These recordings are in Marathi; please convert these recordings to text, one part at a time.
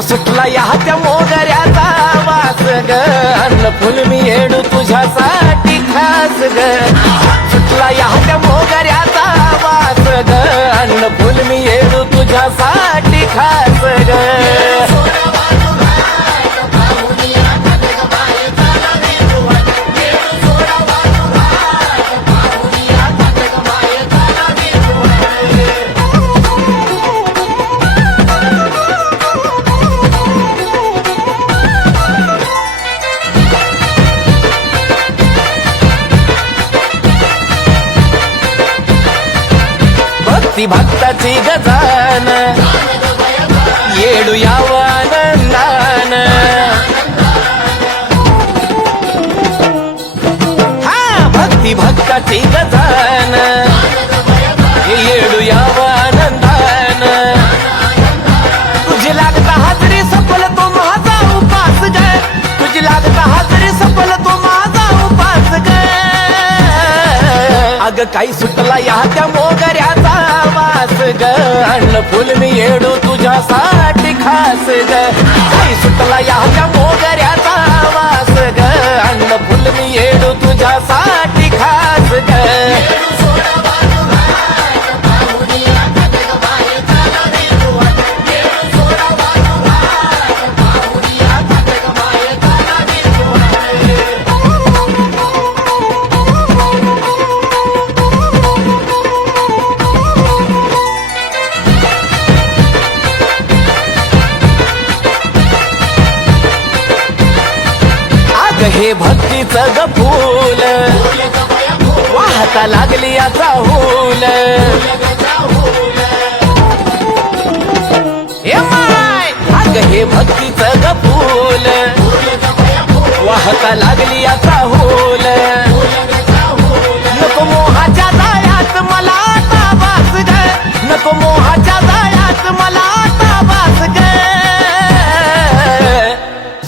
सुटला या त्या मोगऱ्याचा वास ग अन्न फुल मी येडू तुझ्यासाठी खास ग सुटला या त्या मोगऱ्याचा वास ग अन्न फुल मी येडू तुझ्यासाठी खास ग भक्ताची गजान येडू याव आनंदान हा भक्ताची गजान येडू याव आनंदान तुझी लागता हाजरी सफल तो माझा उपास ग तुझी लागता हाजरी सफल तो माझा उपास ग अग काही सुटला या त्या मोगऱ्याचा वास ग अन्न फुल मी येडू तुझ्यासाठी खास ग काही सुटला या त्या मोगऱ्याचा वास ग अन्न फुल मी येडू तुझ्यासाठी खास ग हे भक्तीचं ग फूल वाहता लागली याचा हूल अग हे भक्तीचं ग फूल वाहता लागली याचा हूल नको मोहाच्या जाळ्यात मला आता वास ग नको मोहाच्या जाळ्यात मला आता वास ग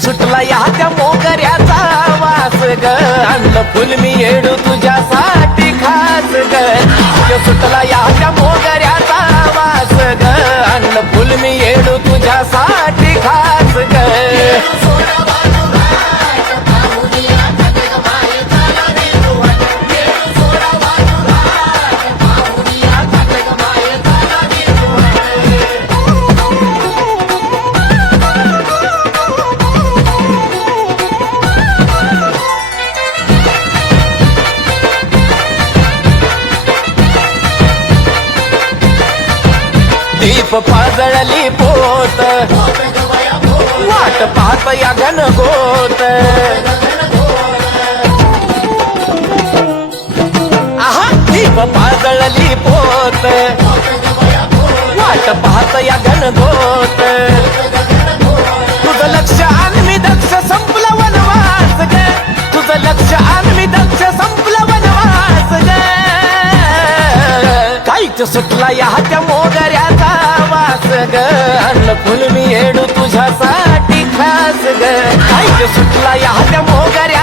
सुटला या त्या मोगऱ्याचा वास ग अन्न फुल मी येडू तुझ्यासाठी खास ग सुटला या त्या मोगऱ्याचा वास ग अन्न फुल मी येडू तुझ्यासाठी खास ग दीप पाजळली पोत वाट पाहत या घनगोत आहा दीप पाजळली पोत वाट पाहत या घनगोत तुझं लक्ष आण मी दक्ष संपलं वनवास ग तुझं लक्ष आण मी दक्ष संपलं वनवास ग काहीच सुटला या त्या मोगऱ्याचा वास ग अन्न फुल मी येडू तुझ्यासाठी खास ग काहीच सुटला या त्या मोगऱ्या